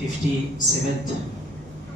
57th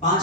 5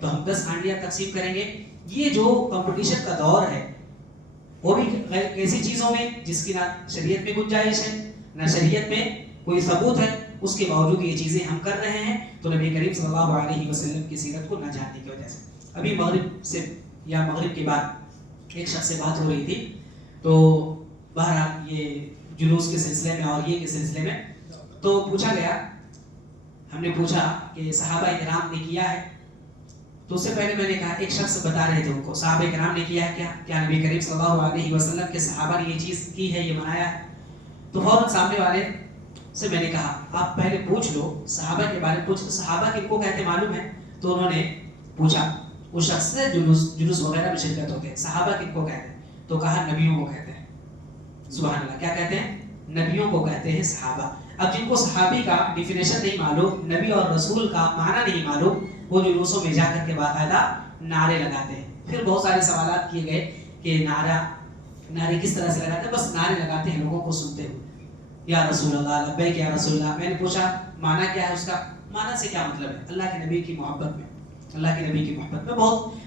تو ہم 10 ہانڈیاں تقسیم کریں گے. یہ جو کمپٹیشن کا دور ہے وہ بھی ایسی چیزوں میں جس کی نہ شریعت میں گنجائش ہے نہ شریعت میں کوئی ثبوت ہے، اس کے باوجود یہ چیزیں ہم کر رہے ہیں تو نبی کریم صلی اللہ علیہ وسلم کی سیرت کو نہ جاننے کی وجہ سے. ابھی مغرب سے یا مغرب کے بعد ایک شخص سے بات ہو رہی تھی، تو بہرحال یہ جلوس کے سلسلے میں اور یہ کے سلسلے میں تو پوچھا گیا، ہم نے پوچھا کہ صحابہ کرام نے کیا ہے. تو اس سے پہلے میں نے کہا، ایک شخص بتا رہے تھے ان کو صحابہ کرام نے کیا ہے کیا نبی کریم صلی اللہ علیہ وسلم کے صحابہ نے یہ چیز کی ہے، یہ منایا ہے؟ تو فوراً سامنے والے سے میں نے کہا آپ پہلے پوچھ لو صحابہ کے بارے میں، پوچھ صحابہ کن کو کہتے معلوم ہے؟ تو انہوں نے پوچھا اس شخص سے جلوس وغیرہ میں شرکت ہوتے ہیں، صحابہ کن کو کہتے ہیں؟ تو کہا نبیوں کو کہتے ہیں. سبحان اللہ، کیا کہتے ہیں؟ نبیوں کو کہتے ہیں صحابہ. اب جن کو صحابی کا ڈیفینیشن نہیں معلوم، نبی اور رسول کا معنی نہیں معلوم، وہ جلوسوں میں جا کر کے باقاعدہ نعرے لگاتے ہیں. پھر بہت سارے سوالات کیے گئے کہ نعرے کس طرح سے لگاتے ہیں؟ بس نعرے لگاتے ہیں لوگوں کو سنتے ہوئے، یا رسول اللہ، لبیک یا رسول اللہ. میں نے پوچھا معنی کیا ہے اس کا؟ معنی سے کیا مطلب ہے؟ اللہ کے نبی کی محبت میں، اللہ کے نبی کی محبت میں.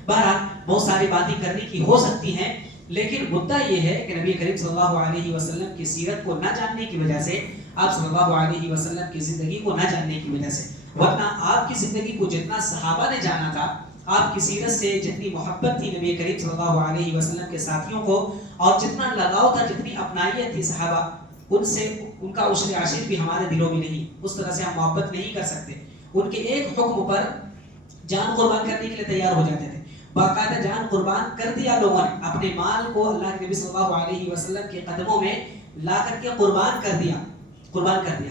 بہرحال بہت ساری باتیں کرنے کی ہو سکتی ہیں، لیکن مدعا یہ ہے کہ نبی کریم صلی اللہ علیہ وسلم کی سیرت کو نہ جاننے کی وجہ سے، آپ صلی اللہ علیہ وسلم کی زندگی کو نہ جاننے کی وجہ سے، ورنہ آپ کی زندگی کو جتنا صحابہ نے جانا تھا، آپ کی سیرت سے جتنی محبت تھی نبی کریم صلی اللہ علیہ وسلم کے ساتھیوں کو، اور جتنا لگاؤ تھا، جتنی اپنائیت تھی صحابہ، ان سے ان کا عشر عشیر بھی ہمارے دلوں میں نہیں. اس طرح سے ہم محبت نہیں کر سکتے. ان کے ایک حکم پر جان قربان کرنے کے لیے تیار ہو جاتے تھے. باقاعدہ جان قربان کر دیا لوگوں نے، اپنے مال کو اللہ کے نبی صلی اللہ علیہ وسلم کے قدموں میں لا کر کے قربان کر دیا.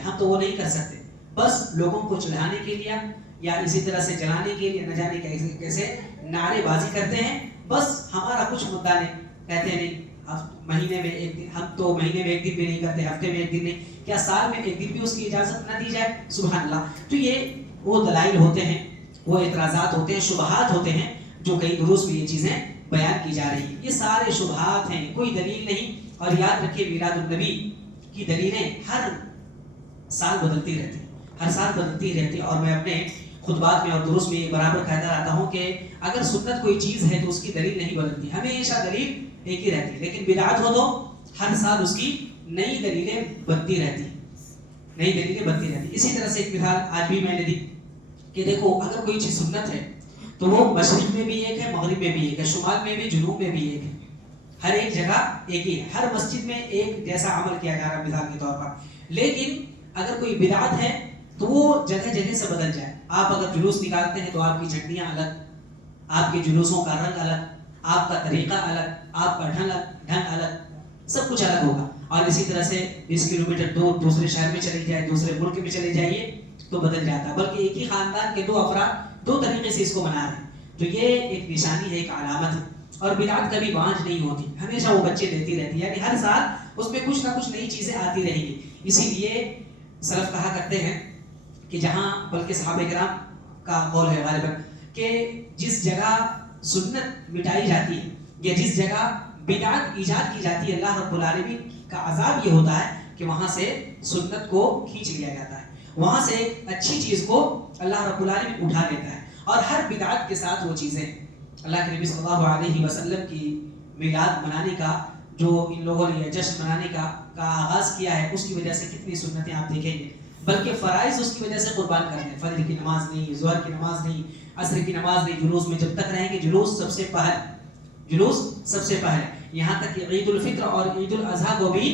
ہم تو وہ نہیں کر سکتے. بس لوگوں کو چڑھانے کے لیے یا اسی طرح سے جلانے کے لیے نہ جانے کیسے نعرے بازی کرتے ہیں. بس ہمارا کچھ مدعا نہیں، کہتے نہیں مہینے میں ایک دن، ہم تو مہینے میں ایک دن بھی نہیں کرتے، ہفتے میں ایک دن نہیں، کیا سال میں ایک دن بھی اس کی اجازت نہ دی جائے؟ سبحان اللہ. تو یہ وہ دلائل ہوتے ہیں، وہ اعتراضات ہوتے ہیں، شبہات ہوتے ہیں جو کئی دروس میں یہ چیزیں بیان کی جا رہی ہیں. یہ سارے شبہات ہیں، کوئی دلیل نہیں. اور یاد رکھیے میلاد النبی کی دلیلیں ہر سال بدلتی رہتی. اور میں اپنے خطبات میں اور دروس میں یہ برابر کہتا رہتا ہوں کہ اگر سنت کوئی چیز ہے تو اس کی دلیل نہیں بدلتی، ہمیشہ دلیل ایک ہی رہتی. لیکن بدعت ہو تو ہر سال اس کی نئی دلیلیں بنتی رہتی. اسی طرح سے ایک مثال آج بھی میں نے دی کہ دیکھو، اگر کوئی چیز سنت ہے تو وہ مشرق میں بھی ایک ہے، مغرب میں بھی ایک ہے، شمال میں بھی، جنوب میں بھی ایک ہے. ہر ایک جگہ ایک ہی ہے، ہر مسجد میں ایک جیسا عمل کیا جا رہا ہے مثال کے طور پر. لیکن اگر کوئی بدعت ہے تو وہ جگہ جگہ سے بدل جائے. آپ اگر جلوس نکالتے ہیں تو آپ کی جھنڈیاں الگ، آپ کے جلوسوں کا رنگ الگ، آپ کا طریقہ الگ، آپ کا ڈھنگ الگ، سب کچھ الگ ہوگا. اور اسی طرح سے 20 کلومیٹر دور دوسرے شہر میں چلی جائے، دوسرے ملک میں چلے جائیے تو بدل جاتا ہے. بلکہ ایک ہی خاندان کے 2 افراد 2 طریقے سے اس کو منا رہے ہیں. تو یہ ایک نشانی ہے، ایک علامت ہے. اور بدعت کبھی بانج نہیں ہوتی، ہمیشہ وہ بچے دیتی رہتی ہے، یعنی ہر سال اس میں کچھ نہ کچھ نئی چیزیں آتی رہیں گی. اسی لیے سلف کہا کرتے ہیں کہ جہاں، بلکہ صحابہ کرام کا قول ہے غالباً، کہ جس جگہ سنت مٹائی جاتی ہے یا جس جگہ بدعت ایجاد کی جاتی ہے، اللہ رب العالمین کا عذاب یہ ہوتا ہے کہ وہاں سے سنت کو کھینچ لیا جاتا ہے، وہاں سے ایک اچھی چیز کو اللہ رب العالمین اٹھا لیتا ہے. اور ہر بدعت کے ساتھ وہ چیزیں، اللہ کے نبی صلی اللہ علیہ وسلم کی میلاد منانے کا جو ان لوگوں نے جشن منانے کا آغاز کیا ہے، اس کی وجہ سے کتنی سنتیں آپ دیکھیں گے. بلکہ فرائض اس کی وجہ سے قربان کرتے ہیں. فجر کی نماز نہیں، ظہر کی نماز نہیں، عصر کی نماز نہیں. جلوس میں جب تک رہیں گے، جلوس سب سے پہلے. یہاں تک کہ عید الفطر اور عید الاضحیٰ کو بھی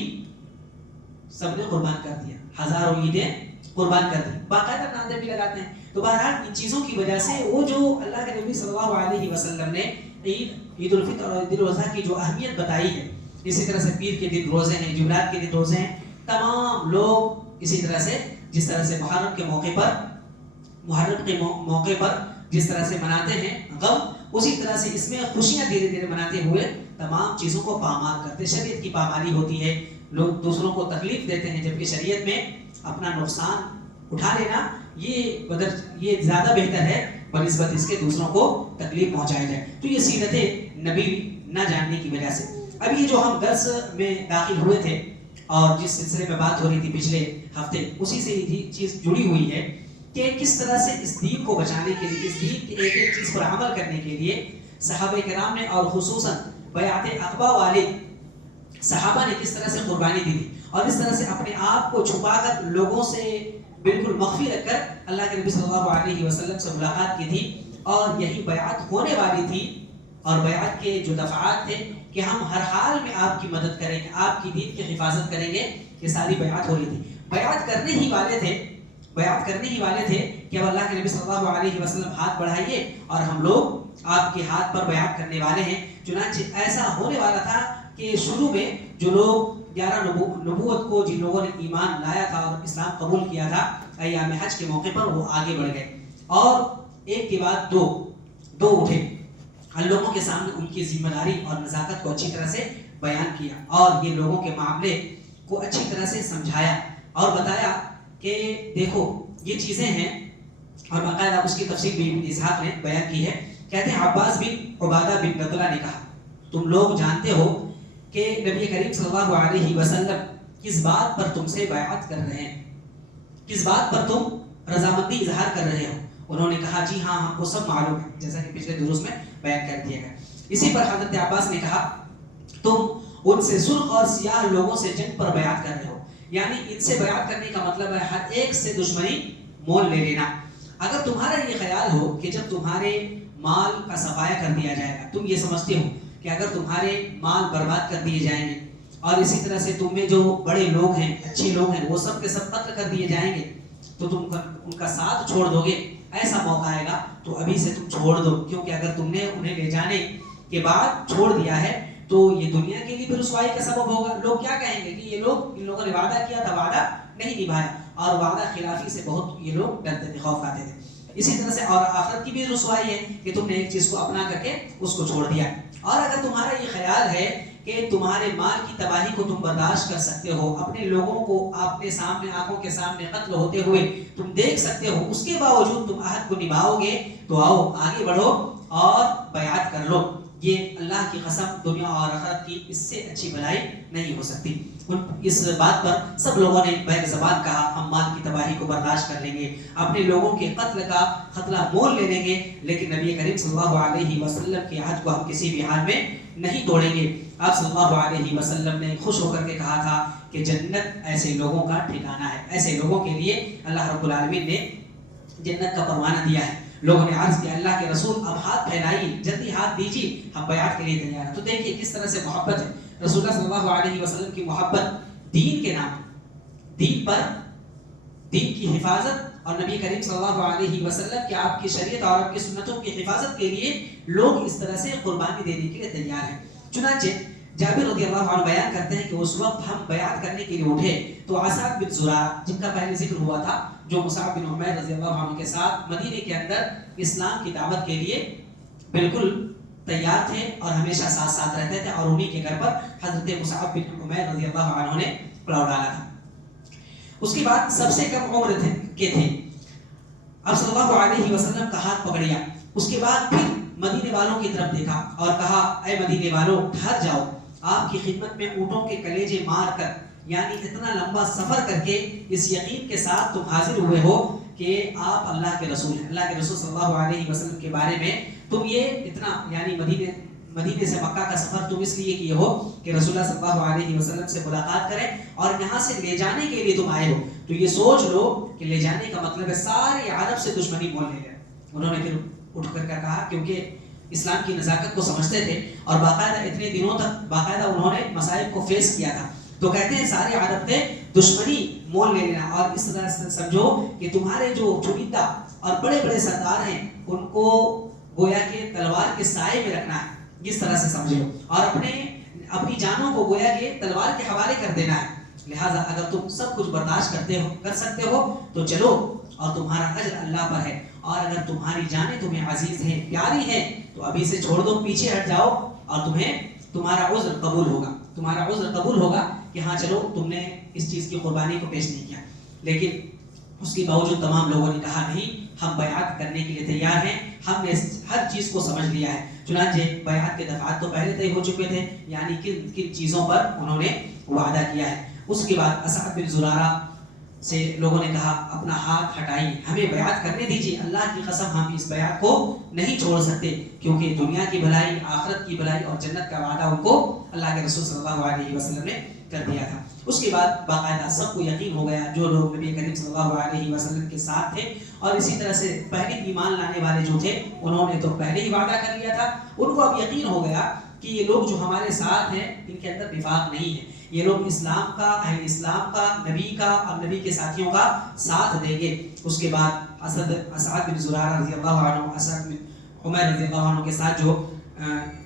سب نے قربان کر دیا، ہزاروں عیدیں قربان کر دی، باقاعدہ نعرے بھی لگاتے ہیں. تو بہرحال ان چیزوں کی وجہ سے وہ جو اللہ کے نبی صلی اللہ علیہ وسلم نے عید الفطر اور عید الاضحیٰ کی جو اہمیت بتائی ہے، اسی طرح سے پیر کے دن روزے ہیں، جمعرات کے دن روزے ہیں. تمام لوگ اسی طرح سے جس طرح سے محرم کے موقع پر جس طرح سے مناتے ہیں غم، اسی طرح سے اس میں خوشیاں دھیرے دھیرے مناتے ہوئے تمام چیزوں کو پامال کرتے. شریعت کی پامالی ہوتی ہے، لوگ دوسروں کو تکلیف دیتے ہیں، جبکہ شریعت میں اپنا نقصان اٹھا لینا یہ زیادہ بہتر ہے بنسبت اس کے دوسروں کو تکلیف پہنچایا جائے. تو یہ سیرت نبی نہ جاننے کی وجہ سے. اب یہ جو ہم درس میں داخل ہوئے تھے اور جس سلسلے میں بات ہو رہی تھی پچھلے ہفتے، اسی سے یہ چیز جڑی ہوئی ہے کہ کس طرح سے اس دین کو بچانے کے لیے، اس دین کی ایک ایک چیز پر عمل کرنے کے لیے صحابہ کرام نے اور خصوصاً بیعت عقبہ والے صحابہ نے کس طرح سے قربانی دی تھی، اور اس طرح سے اپنے آپ کو چھپا کر لوگوں سے بالکل مخفی رکھ کر اللہ کے نبی صلی اللہ علیہ وسلم سے ملاقات کی تھی. اور یہی بیعت ہونے والی تھی، اور بیعت کے جو دفعات تھے کہ ہم ہر حال میں آپ کی مدد کریں گے، آپ کی دین کی حفاظت کریں گے، یہ ساری بیعت ہو رہی تھی. بیعت کرنے ہی والے تھے کہ اب اللہ کے نبی صلی اللہ علیہ وسلم ہاتھ بڑھائیے اور ہم لوگ آپ کے ہاتھ پر بیعت کرنے والے ہیں. چنانچہ ایسا ہونے والا تھا کہ شروع میں جو لوگ 11 نبوت کو جن لوگوں نے ایمان لایا تھا اور اسلام قبول کیا تھا ایام حج کے موقع پر، وہ آگے بڑھ گئے اور ایک کے بعد دو اٹھے. ہم لوگوں کے سامنے ان کی ذمہ داری اور نزاکت کو اچھی طرح سے بیان کیا اور یہ لوگوں کے معاملے کو اچھی طرح سے سمجھایا اور بتایا کہ دیکھو یہ چیزیں ہیں. اور باقاعدہ اس کی تفصیل بھی ابن اسحاق نے بیان کی ہے. کہتے ہیں عباس بن عبادہ بن نضلہ نے کہا تم لوگ جانتے ہو کہ نبی کریم صلی اللہ علیہ وسلم کس بات پر تم سے بیعت کر رہے ہیں، کس بات پر تم رضامندی اظہار کر رہے ہو. انہوں نے کہا جی ہاں ہم کو سب معلوم ہے، جیسا کہ پچھلے دروس میں بیان کر دیا گیا. اسی پر حضرت عباس نے کہا تم ان سے سرخ اور سیاہ لوگوں سے جنگ پر بیعت کر رہے ہو، یعنی ان سے بیعت کرنے کا مطلب ہے ہر ایک سے دشمنی مول لے لینا. اگر تمہارا یہ خیال ہو کہ جب تمہارے مال کا صفایا کر دیا جائے گا، تم یہ سمجھتے ہو کہ اگر تمہارے مال برباد کر دیے جائیں گے اور اسی طرح سے تم میں جو بڑے لوگ ہیں، اچھے لوگ ہیں، وہ سب کے سب قتل کر دیے جائیں گے تو تم ان کا ساتھ چھوڑ دو گے، ایسا موقع آئے گا تو ابھی سے تم چھوڑ دو. کیونکہ اگر تم نے انہیں لے جانے کے بعد چھوڑ دیا ہے تو یہ دنیا کے لیے بھی رسوائی کا سبب ہوگا. لوگ کیا کہیں گے کہ ان لوگوں نے وعدہ کیا تھا، وعدہ نہیں نبھایا، اور وعدہ خلافی سے بہت یہ لوگ ڈرتے تھے، خوف کھاتے تھے. اسی طرح سے اور آخرت کی بھی رسوائی ہے کہ تم نے ایک چیز کو اپنا کر کے اس کو چھوڑ دیا. اور اگر تمہارا یہ خیال ہے کہ تمہارے مال کی تباہی کو تم برداشت کر سکتے ہو، اپنے لوگوں کو اپنے سامنے آنکھوں کے سامنے قتل ہوتے ہوئے تم دیکھ سکتے ہو، اس کے باوجود تم عہد کو نبھاؤ گے تو آؤ آگے بڑھو اور بیعت کر لو. یہ اللہ کی قسم دنیا اور آخرت کی اس سے اچھی بھلائی نہیں ہو سکتی. اس بات پر سب لوگوں نے بیک زبان کہا ہم مال کی تباہی کو برداشت کر لیں گے، اپنے لوگوں کے قتل کا خطرہ مول لے لیں گے، لیکن نبی کریم صلی اللہ علیہ وسلم کے عہد کو ہم کسی بھی حال میں نہیں توڑیں گے. آپ صلی اللہ علیہ وسلم نے خوش ہو کر کے کہا تھا کہ جنت ایسے لوگوں کا ٹھکانہ ہے، ایسے لوگوں کے لیے اللہ رب العالمین نے جنت کا پروانہ دیا ہے. لوگوں نے عرض کیا اللہ کے رسول اب ہاتھ پھیلائیے، جلدی ہاتھ دیجیے، ہم بیعت کے لیے تیار ہیں. تو دیکھیے کس طرح سے محبت ہے رسول اللہ صلی اللہ علیہ وسلم کی محبت دین کے نام، دین پر، دین کی حفاظت اور نبی کریم صلی اللہ علیہ وسلم کی آپ کی شریعت اور آپ کی سنتوں کی حفاظت کے لیے لوگ اس طرح سے قربانی دینے کے لیے تیار ہیں. چنانچہ جابر رضی اللہ عنہ بیان کرتے ہیں کہ اس وقت ہم بیعت کرنے کے لیے اٹھے تو اسعد بن زرارہ جن کا پہلے ذکر ہوا تھا، جو مصعب بن عمیر رضی اللہ عنہ کے ساتھ مدینے کے اندر اسلام کی دعوت کے لیے بالکل تیار تھے اور ہمیشہ ساتھ ساتھ رہتے تھے، اور انہی کے گھر پر حضرت مصعب بن عمیر رضی اللہ عنہ نے پلاؤ ڈالا تھا. اس کے بعد سب سے کم عمر کے تھے، اب صلی اللہ علیہ وسلم کا ہاتھ پکڑیا. اس کے بعد پھر مدینے والوں کی طرف دیکھا اور کہا اے مدینے والوں ٹھہر جاؤ، آپ کی خدمت میں اونٹوں کے کلیجے مار کر، یعنی اتنا لمبا سفر کر کے اس یقین کے ساتھ تم حاضر ہوئے ہو کہ آپ اللہ کے رسول ہیں. اللہ کے رسول صلی اللہ علیہ وسلم کے بارے میں تم یہ اتنا، یعنی مدینے سے مکہ کا سفر تم اس لیے کیے ہو کہ رسول اللہ صلی اللہ علیہ وسلم سے ملاقات کریں، اور یہاں سے لے جانے کے لیے تم آئے ہو تو یہ سوچ لو کہ لے جانے کا مطلب ہے سارے عرب سے دشمنی مول لے لیں. انہوں نے پھر اٹھ کر کہا، کیونکہ اسلام کی نزاکت کو سمجھتے تھے اور باقاعدہ اتنے دنوں تک باقاعدہ انہوں نے مصائب کو فیس کیا تھا، تو کہتے ہیں سارے عرب تھے دشمنی مول لے لینا، اور اس طرح سے سمجھو کہ تمہارے جو چنندہ اور بڑے بڑے سردار ہیں ان کو گویا کہ تلوار کے سائے میں رکھنا ہے، اس طرح سے سمجھو، اور اپنی جانوں کو گویا کہ تلوار کے حوالے کر دینا ہے. لہٰذا اگر تم سب کچھ برداشت کر سکتے ہو تو چلو، اور تمہارا اجر اللہ پر ہے، اور اگر تمہاری جانیں تمہیں عزیز ہیں، پیاری ہیں تو ابھی سے چھوڑ دو، پیچھے ہٹ جاؤ، اور تمہارا عذر قبول ہوگا کہ ہاں چلو تم نے اس چیز کی قربانی کو پیش نہیں کیا. لیکن اس کے باوجود تمام لوگوں نے کہا نہیں، ہم بیعت کرنے کے لیے تیار ہیں، ہم نے ہر چیز کو سمجھ لیا ہے. چنانچہ بیعت کے دفعات تو پہلے طے ہو چکے تھے، یعنی کن کن چیزوں پر انہوں نے وعدہ کیا ہے. اس کے بعد اسعد بن زرارہ سے لوگوں نے کہا اپنا ہاتھ ہٹائیے، ہمیں بیعت کرنے دیجیے، اللہ کی قسم ہم اس بیعت کو نہیں چھوڑ سکتے، کیونکہ دنیا کی بھلائی، آخرت کی بھلائی اور جنت کا وعدہ ان کو اللہ کے رسول صلی اللہ علیہ وسلم نے کر دیا تھا۔ اس کے بعد باقاعدہ سب کو یقین ہو گیا جو لوگ نبی کریم صلی اللہ علیہ وسلم کے ساتھ تھے، اور اسی طرح سے پہلے ایمان لانے والے جو تھے انہوں نے تو پہلے ہی وعدہ کر لیا تھا، ان کو اب یقین ہو گیا کہ یہ لوگ جو ہمارے ساتھ ہیں ان کے اندر نفاق نہیں ہے، یہ لوگ اسلام کا، اہل اسلام کا، نبی کا اور نبی کے ساتھیوں کا ساتھ دیں گے۔ اس کے بعد اسعد بن زرارہ رضی اللہ عنہ، اسعد بن عمیر رضی اللہ عنہ کے ساتھ جو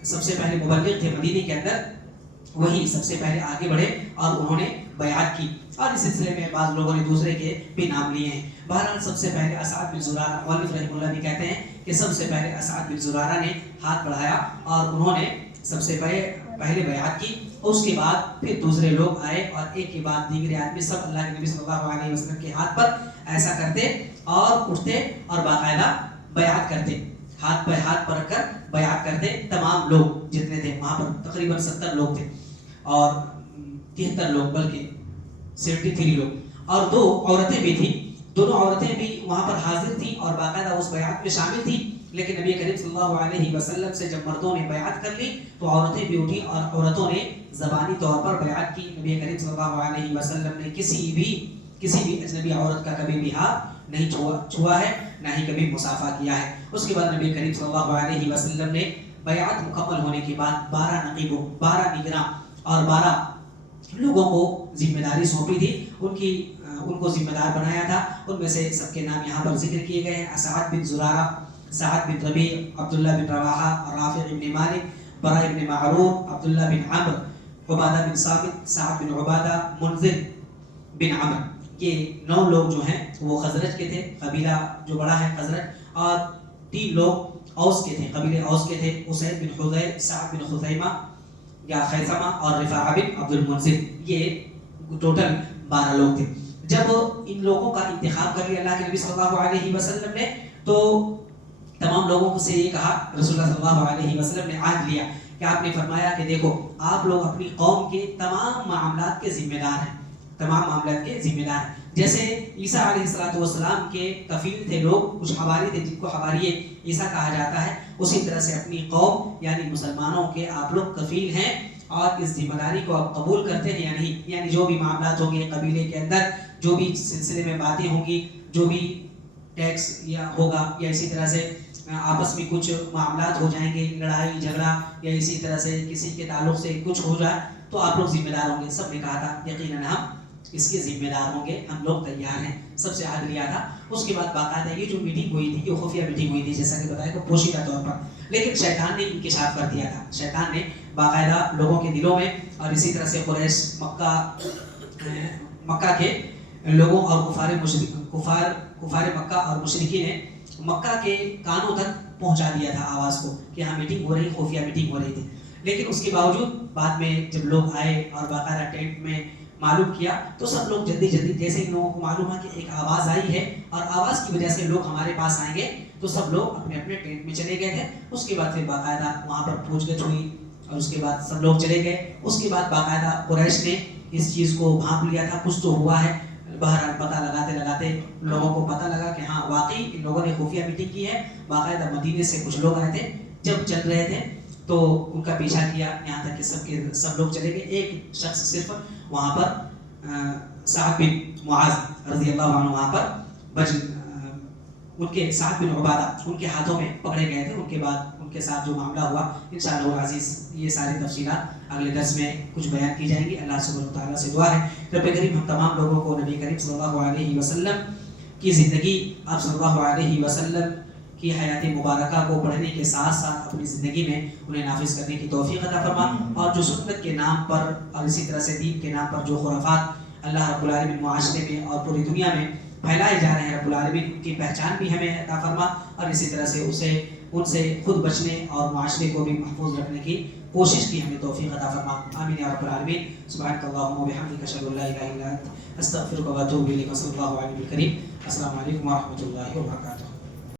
سب سے پہلے مبلغ تھے مدینے کے اندر، وہی سب سے پہلے آگے بڑھے اور انہوں نے بیعت کی، اور اس سلسلے میں بعض لوگوں نے دوسرے کے بھی نام لیے ہیں۔ بہرحال سب سے پہلے اسعد بن زرارہ، مؤلف رحمہ اللہ بھی کہتے ہیں کہ سب سے پہلے اسعد بن زرارہ نے ہاتھ بڑھایا اور انہوں نے سب سے پہلے بیعت کی، اس کے بعد پھر دوسرے لوگ آئے اور ایک کے بعد دیگرے آدمی سب اللہ کے نبی صلی اللہ علیہ وسلم کے ہاتھ پر ایسا کرتے اور اٹھتے اور باقاعدہ بیعت کرتے، ہاتھ پہ ہاتھ پر رکھ کر بیعت کرتے۔ تمام لوگ جتنے تھے وہاں پر تقریباً 70 لوگ تھے اور 73 لوگ، بلکہ 73 لوگ، اور 2 عورتیں بھی تھیں، دونوں عورتیں بھی وہاں پر حاضر تھیں اور باقاعدہ اس بیعت میں شامل تھیں۔ لیکن نبی کریم صلی اللہ علیہ وسلم سے جب مردوں نے بیعت کر لی تو عورتیں بھی اٹھی اور عورتوں نے زبانی طور پر بیعت کی۔ نبی کریم صلی اللہ علیہ وسلم نے کسی بھی اجنبی عورت کا کبھی بھی ہاتھ نہیں چھوا ہے، نہ ہی کبھی مصافحہ کیا ہے۔ اس کے بعد نبی کریم صلی اللہ علیہ وسلم نے بیعت مکمل ہونے کے بعد 12 نقیبوں، 12 نگراں اور 12 لوگوں کو ذمہ داری سونپی تھی، ان کو ذمہ دار بنایا تھا۔ ان میں سے سب کے نام یہاں پر ذکر کیے گئے ہیں: اسعد بن زرارہ، سعد بن ربیع، عبداللہ بن رواحہ، رافع بن مالک، براء بن معروف، عبداللہ بن عمرو، عبادہ بن ثابت، سعد بن عبادہ، منذر بن عمرو۔ یہ 9 لوگ جو ہیں وہ خزرج کے تھے، قبیلہ جو بڑا ہے خزرج، اور 3 لوگ اوس کے تھے، قبیلے اوس کے تھے: اسید بن حضیر، سعد بن خزیمہ یا خیثمہ اور رفاعہ بن عبد المنذر۔ یہ ٹوٹل 12 لوگ تھے۔ جب ان لوگوں کا انتخاب کر لیا اللہ کے نبی صلی اللہ علیہ وسلم نے تو تمام لوگوں سے یہ کہا، رسول اللہ صلی اللہ علیہ وسلم نے عہد لیا کہ آپ نے فرمایا کہ دیکھو آپ لوگ اپنی قوم کے تمام معاملات کے ذمہ دار ہیں، تمام معاملات کے ذمہ دار ہیں۔ جیسے عیسیٰ علیہ السلام کے کفیل تھے لوگ، کچھ حواری تھے جن کو حواریِ عیسیٰ کہا جاتا ہے، اسی طرح سے اپنی قوم یعنی مسلمانوں کے آپ لوگ کفیل ہیں اور اس ذمہ داری کو آپ قبول کرتے ہیں یا نہیں۔ یعنی جو بھی معاملات ہوں گے قبیلے کے اندر، جو بھی سلسلے میں باتیں ہوں گی، جو بھی ٹیکس یا ہوگا، یا اسی طرح سے آپس میں کچھ معاملات ہو جائیں گے، لڑائی جھگڑا، یا اسی طرح سے کسی کے تعلق سے کچھ ہو جائے تو آپ لوگ ذمہ دار ہوں گے۔ سب نے کہا تھا یقیناً ہم اس کے ذمہ دار ہوں گے، ہم لوگ تیار ہیں، سب سے عہد لیا تھا۔ اس کے بعد باقاعدہ یہ جو میٹنگ ہوئی تھی، یہ خفیہ میٹنگ ہوئی تھی جیسا کہ بتایا کہ پوشیدہ طور پر، لیکن شیطان نے انکشاف کر دیا تھا۔ شیطان نے باقاعدہ لوگوں کے دلوں میں اور اسی طرح سے قریش، مکہ کے لوگوں اور کفار مکہ اور مشرکین نے مکہ کے کانوں تک پہنچا دیا تھا آواز کو کہ ہاں میٹنگ ہو رہی، خفیہ میٹنگ ہو رہی تھی۔ لیکن اس کے باوجود بعد میں جب لوگ آئے اور باقاعدہ ٹینٹ میں معلوم کیا تو سب لوگ جلدی جیسے ان لوگوں کو معلوم ہے کہ ایک آواز آئی ہے اور آواز کی وجہ سے لوگ ہمارے پاس آئیں گے، تو سب لوگ اپنے اپنے ٹینٹ میں چلے گئے تھے۔ اس کے بعد پھر باقاعدہ وہاں پر پوچھ گچھ ہوئی اور اس کے بعد سب لوگ چلے گئے۔ اس کے بعد باقاعدہ قریش نے اس چیز کو بھانپ لیا تھا، کچھ تو ہوا ہے۔ بہرحال پتہ لگاتے لوگوں کو پتہ لگا کہ ہاں واقعی ان لوگوں نے خفیہ میٹنگ کی ہے۔ باقاعدہ مدینے سے کچھ لوگ آئے تھے، جب چل رہے تھے تو ان کا پیچھا کیا یہاں تک کہ سب لوگ چلے گئے۔ ایک شخص صرف وہاں پر سعد بن معاذ رضی اللہ عنہ وہاں پر ان کے سعد بن عبادہ ان کے ہاتھوں میں پکڑے گئے تھے۔ ان کے بعد ان کے ساتھ جو معاملہ ہوا انشاءاللہ العزیز یہ ساری تفصیلات اگلے درس میں کچھ بیان کی جائیں گی۔ اللہ سبحانہ وتعالیٰ سے دعا ہے رب کریم ہم تمام لوگوں کو نبی کریم صلی اللہ علیہ وسلم کی زندگی، آپ صلی اللہ علیہ وسلم کی حیات مبارکہ کو پڑھنے کے ساتھ ساتھ اپنی زندگی میں انہیں نافذ کرنے کی توفیق عطا فرما، اور جو سنت کے نام پر اور اسی طرح سے دین کے نام پر جو خرافات اللہ رب العالمین معاشرے میں اور پوری دنیا میں پھیلائے جا رہے ہیں، رب العالمین ان کی پہچان بھی ہمیں عطا فرما، اور اسی طرح سے ان سے خود بچنے اور معاشرے کو بھی محفوظ رکھنے کی کوشش کی ہمیں توفیق عطا فرما، آمین یا رب العالمین۔ سبحانک اللہم و بحمدک، اشہد ان لا الہ الا انت، استغفرک و اتوب الیک، صلی اللہ علیہ وسلم۔ السلام علیکم و رحمۃ اللہ وبرکاتہ۔